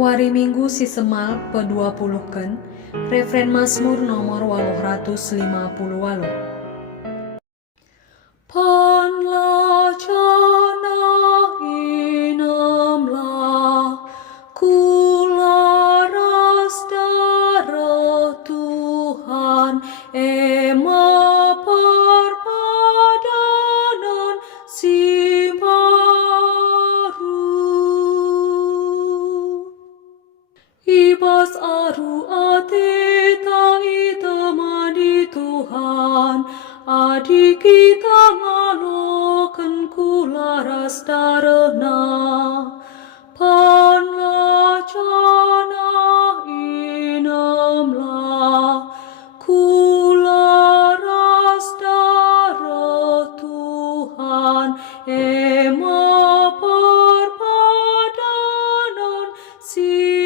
Wari Minggu si semal pe-20 refren Mazmur nomor 858. Panla jana inemlah kularas darah Tuhan ema perpadanan si ibas aru ateta itemani Tuhan, adik kita ngaloken kularas darena. Panla jana inemlah kularas darah Tuhan, ema perpadanan si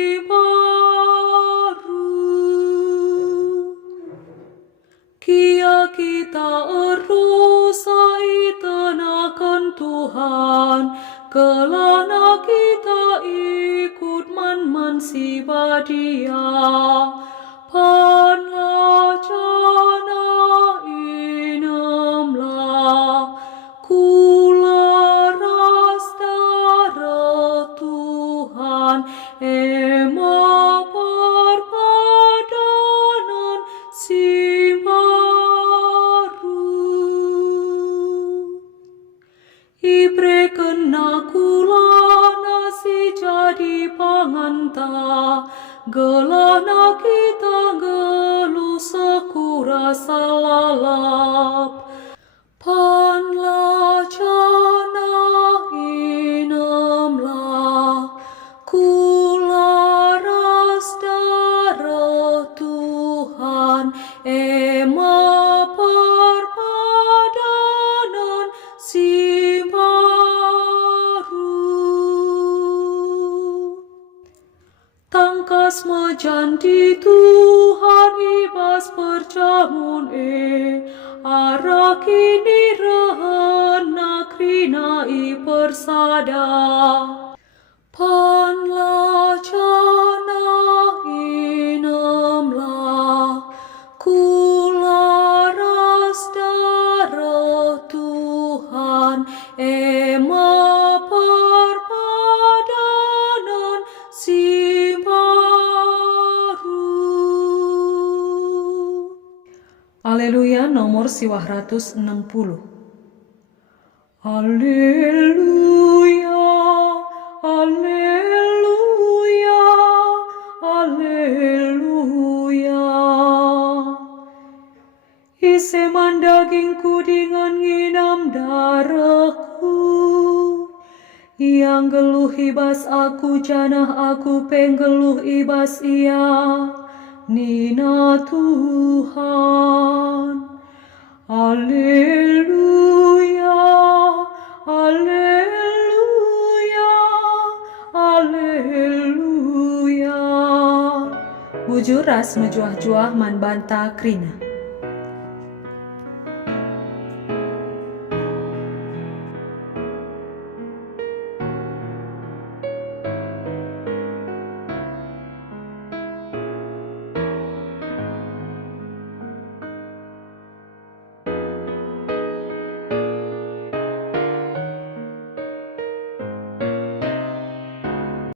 Kia kita erusa itenakan Tuhan, kelana kita ikut man si badia. Panla jana inemlah kularas darah Tuhan, ema perpadanan si Ibre kena kulana si jadi panganta, gelana kita gelu sekura salalap. Panla jana inemlah kularas darah Tuhan, ema perpadanan si tangkas mejanti Tuhan ibas perjamun arah kini rehena krina persada. Panla jana inemlah kularas darah Tuhan, ema perpadanan si Haleluya nomor 160. Haleluya, haleluya, haleluya. Iseman dagingku dengan nginam darahku, yang geluh ibas aku janah aku penggeluh ibas ia. Nina Tuhan, haleluya, haleluya, haleluya. Bujur ras mejuah-juah man banta krina.